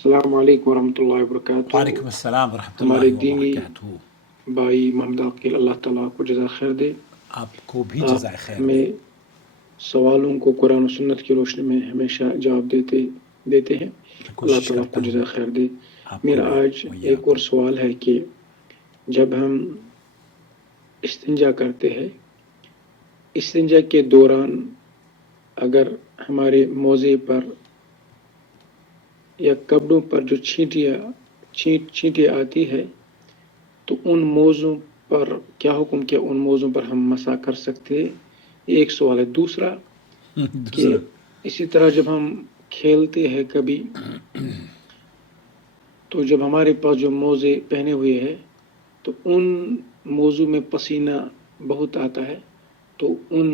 السلام علیکم ورحمۃ اللہ وبرکاتہ۔ وعلیکم السلام ورحمۃ ہمارے اللہ دینی وبرکاتہ۔ بھائی محمد عقیل، اللہ تعالیٰ کو جزا خیر دے۔ آپ کو بھی آپ جزائے خیر ہمیں دے۔ سوالوں کو قرآن و سنت کی روشنی میں ہمیشہ جواب دیتے ہیں، میں اللہ کوشش تعالیٰ کرتا کو ہوں جزا خیر دے۔ آپ کو میرا بھی آج ایک وإياكم۔ اور سوال ہے کہ جب ہم استنجا کرتے ہیں، استنجا کے دوران اگر ہمارے موزے پر یا کپڑوں پر جو چھینٹیں آتی ہے تو ان موضوع پر کیا حکم، کیا ان موضوع پر ہم مسح کر سکتے ہیں؟ یہ ایک سوال ہے۔ دوسرا کہ دوسرا اسی طرح جب ہم کھیلتے ہیں کبھی، تو جب ہمارے پاس جو موزے پہنے ہوئے ہیں تو ان موضوع میں پسینہ بہت آتا ہے، تو ان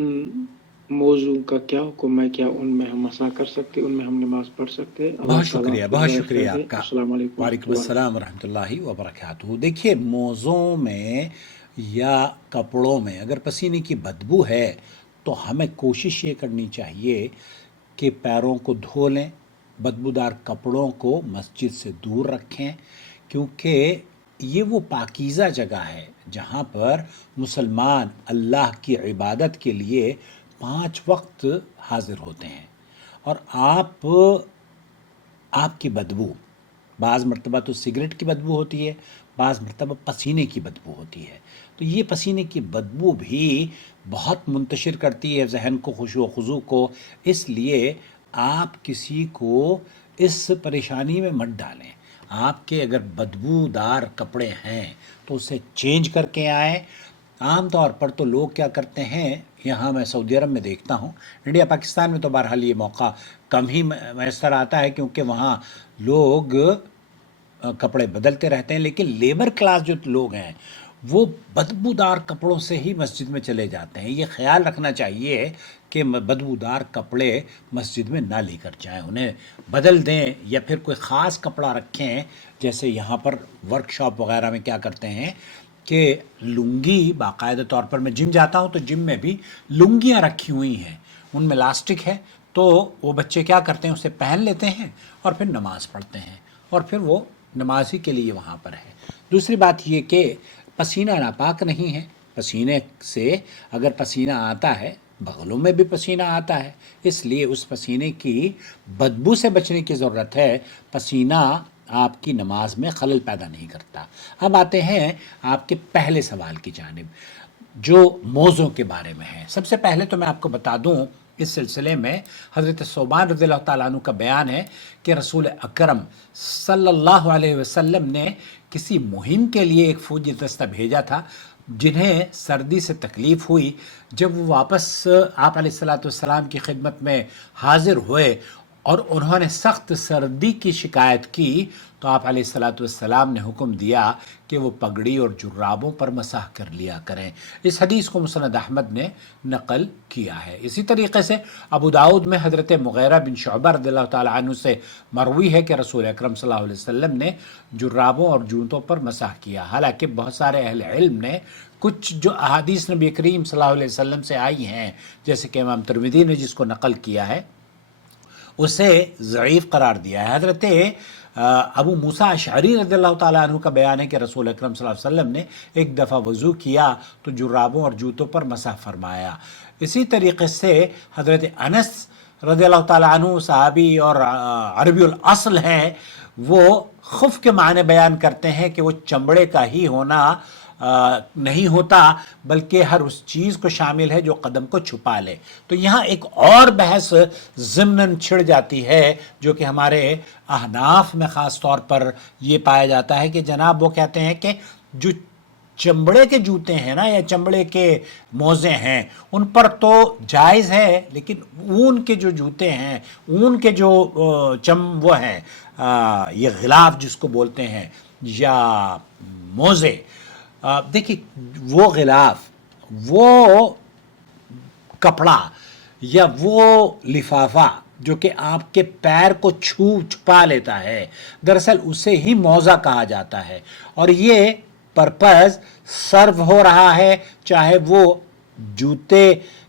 موضوع کا کیا حکم ہے؟ کیا ان میں ہم مسح کر سکتے، ان میں ہم نماز پڑھ سکتے ہیں؟ اللہ بہت تعالیٰ شکریہ، آپ کو بہت جزائے شکریہ خیر دے۔ آپ کا۔ السلام علیکم وعلیکم ورحمۃ اللہ۔ السلام ورحمۃ اللہ وبرکاتہ۔ دیکھیے، موزوں میں یا کپڑوں میں اگر پسینے کی بدبو ہے تو ہمیں کوشش یہ کرنی چاہیے کہ پیروں کو دھو لیں، بدبودار کپڑوں کو مسجد سے دور رکھیں، کیونکہ یہ وہ پاکیزہ جگہ ہے جہاں پر مسلمان اللہ کی عبادت کے لیے 5 وقت حاضر ہوتے ہیں، اور آپ کی بدبو بعض مرتبہ تو سگریٹ کی بدبو ہوتی ہے، بعض مرتبہ پسینے کی بدبو ہوتی ہے، تو یہ پسینے کی بدبو بھی بہت منتشر کرتی ہے ذہن کو، خشوع و خضوع کو، اس لیے آپ کسی کو اس پریشانی میں مت ڈالیں۔ آپ کے اگر بدبو دار کپڑے ہیں تو اسے چینج کر کے آئیں۔ عام طور پر تو لوگ کیا کرتے ہیں، یہاں میں سعودی عرب میں دیکھتا ہوں، انڈیا پاکستان میں تو بہرحال یہ موقع کم ہی میسر آتا ہے کیونکہ وہاں لوگ کپڑے بدلتے رہتے ہیں، لیکن لیبر کلاس جو لوگ ہیں وہ بدبودار کپڑوں سے ہی مسجد میں چلے جاتے ہیں۔ یہ خیال رکھنا چاہیے کہ بدبودار کپڑے مسجد میں نہ لے کر جائیں، انہیں بدل دیں یا پھر کوئی خاص کپڑا رکھیں۔ جیسے یہاں پر ورک شاپ وغیرہ میں کیا کرتے ہیں کہ لنگی، باقاعدہ طور پر میں جم جاتا ہوں تو جم میں بھی لنگیاں رکھی ہوئی ہیں، ان میں لاسٹک ہے، تو وہ بچے کیا کرتے ہیں، اسے پہن لیتے ہیں اور پھر نماز پڑھتے ہیں، اور پھر وہ نمازی کے لیے وہاں پر ہے۔ دوسری بات یہ کہ پسینہ ناپاک نہیں ہے، پسینے سے اگر پسینہ آتا ہے، بغلوں میں بھی پسینہ آتا ہے، اس لیے اس پسینے کی بدبو سے بچنے کی ضرورت ہے۔ پسینہ آپ کی نماز میں خلل پیدا نہیں کرتا۔ اب آتے ہیں آپ کے پہلے سوال کی جانب جو موضوع کے بارے میں ہے۔ سب سے پہلے تو میں آپ کو بتا دوں، اس سلسلے میں حضرت ثوبان رضی اللہ تعالیٰ عنہ کا بیان ہے کہ رسول اکرم صلی اللہ علیہ وسلم نے کسی مہم کے لیے ایک فوجی دستہ بھیجا تھا، جنہیں سردی سے تکلیف ہوئی۔ جب وہ واپس آپ علیہ السلام کی خدمت میں حاضر ہوئے اور انہوں نے سخت سردی کی شکایت کی، تو آپ علیہ السلام نے حکم دیا کہ وہ پگڑی اور جرابوں پر مسح کر لیا کریں۔ اس حدیث کو مسند احمد نے نقل کیا ہے۔ اسی طریقے سے ابو داؤد میں حضرت مغیرہ بن شعبہ رضی اللہ تعالیٰ عنہ سے مروی ہے کہ رسول اکرم صلی اللہ علیہ وسلم نے جرابوں اور جوتوں پر مسح کیا۔ حالانکہ بہت سارے اہل علم نے کچھ جو احادیث نبی کریم صلی اللہ علیہ وسلم سے آئی ہیں، جیسے کہ امام ترمذی نے جس کو نقل کیا ہے، اسے ضعیف قرار دیا ہے۔ حضرت ابو موسیٰ اشعری رضی اللہ تعالیٰ عنہ کا بیان ہے کہ رسول اکرم صلی اللہ علیہ وسلم نے ایک دفعہ وضو کیا تو جرابوں اور جوتوں پر مسح فرمایا۔ اسی طریقے سے حضرت انس رضی اللہ تعالیٰ عنہ صحابی اور عربی الاصل ہیں، وہ خف کے معنی بیان کرتے ہیں کہ وہ چمڑے کا ہی ہونا نہیں ہوتا، بلکہ ہر اس چیز کو شامل ہے جو قدم کو چھپا لے۔ تو یہاں ایک اور بحث ضمناً چھڑ جاتی ہے جو کہ ہمارے احناف میں خاص طور پر یہ پایا جاتا ہے کہ جناب وہ کہتے ہیں کہ جو چمڑے کے جوتے ہیں نا یا چمڑے کے موزے ہیں ان پر تو جائز ہے، لیکن اون کے جو جوتے ہیں، اون کے جو وہ ہیں، یہ غلاف جس کو بولتے ہیں یا موزے، دیکھیے وہ غلاف، وہ کپڑا یا وہ لفافہ جو کہ آپ کے پیر کو چھپا لیتا ہے، دراصل اسے ہی موزہ کہا جاتا ہے، اور یہ پرپز سرو ہو رہا ہے، چاہے وہ جوتے